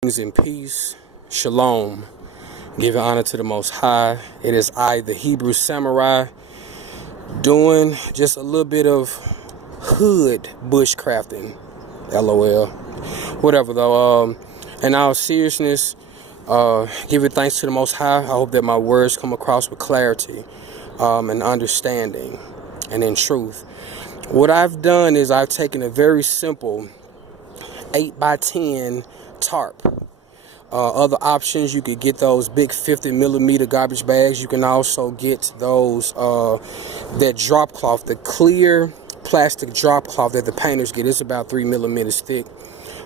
Greetings and peace. Shalom. Giving honor to the Most High. It is I, the Hebrew Samurai, doing just a little bit of hood bushcrafting. LOL. Whatever though. In all seriousness, giving thanks to the Most High. I hope that my words come across with clarity and understanding and in truth. What I've done is I've taken a very simple 8x10 tarp. Other options, you could get those big 50mm garbage bags. You can also get those that drop cloth, the clear plastic drop cloth that the painters get. It's about 3mm thick.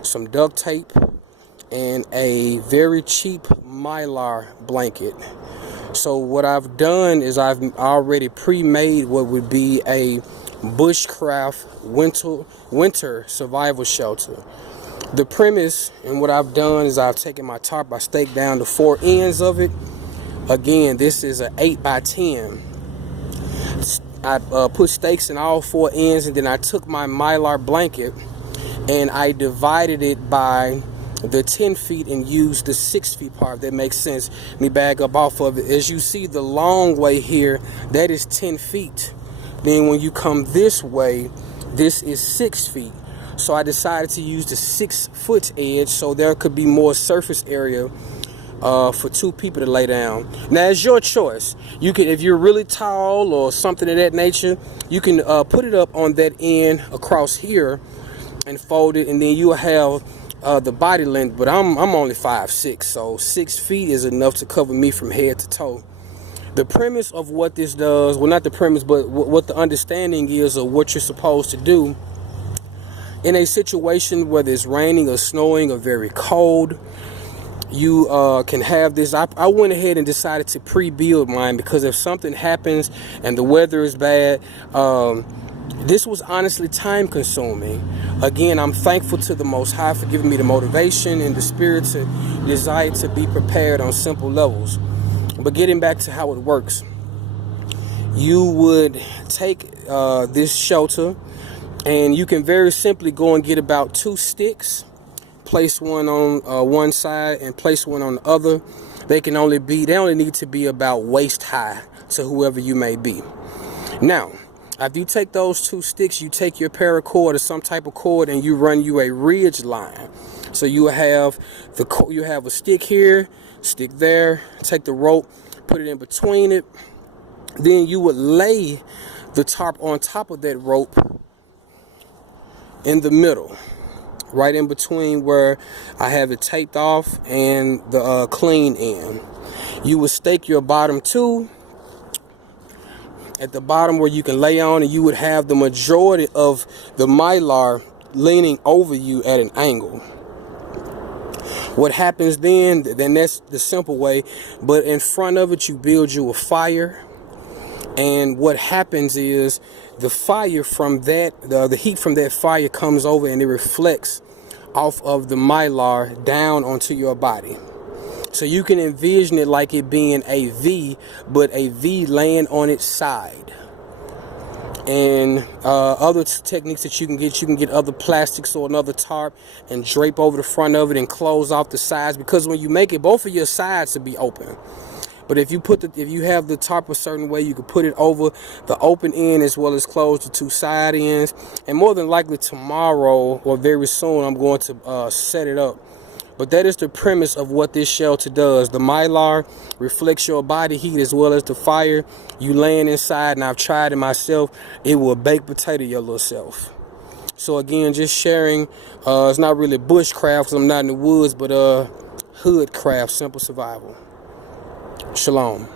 Some duct tape and a very cheap Mylar blanket. So what I've done is I've already pre-made what would be a bushcraft winter survival shelter. The premise and what I've done is I've taken my tarp, I staked down the 4 ends of it. Again, this is an 8x10. I put stakes in all 4 ends, and then I took my Mylar blanket and I divided it by the 10 feet and used the 6 feet part. That makes sense. Let me back up off of it. As you see, the long way here, that is 10 feet. Then when you come this way, this is 6 feet. So I decided to use the 6-foot edge so there could be more surface area for 2 people to lay down. Now, it's your choice. You can, if you're really tall or something of that nature, you can put it up on that end across here and fold it, and then you'll have the body length. But I'm only 5'6", so 6 feet is enough to cover me from head to toe. The premise of what this does, well, not the premise, but what the understanding is of what you're supposed to do in a situation whether it's raining or snowing or very cold. You can have this. I went ahead and decided to pre-build mine because if something happens and the weather is bad, this was honestly time consuming. Again, I'm thankful to the Most High for giving me the motivation and the spirit to desire to be prepared on simple levels. But getting back to how it works, you would take this shelter, and you can very simply go and get about 2 sticks, place one on one side and place one on the other. They only need to be about waist high to whoever you may be. Now, after you take those 2 sticks, you take your paracord or some type of cord and you run you a ridge line. So you have a stick here, stick there, take the rope, put it in between it. Then you would lay the tarp on top of that rope in the middle, right in between where I have it taped off and the clean end. You would stake your bottom 2 at the bottom where you can lay on, and you would have the majority of the Mylar leaning over you at an angle. What happens then that's the simple way, but in front of it you build you a fire. And what happens is the fire from that, the heat from that fire comes over and it reflects off of the Mylar down onto your body. So you can envision it like it being a V, but a V laying on its side. And other techniques that you can get other plastics or another tarp and drape over the front of it and close off the sides, because when you make it, both of your sides will be open. But if you have the tarp a certain way, you can put it over the open end as well as close the 2 side ends. And more than likely tomorrow or very soon, I'm going to set it up. But that is the premise of what this shelter does. The Mylar reflects your body heat as well as the fire. You laying inside, and I've tried it myself. It will bake potato your little self. So again, just sharing. It's not really bushcraft because I'm not in the woods, but hood craft, simple survival. Shalom.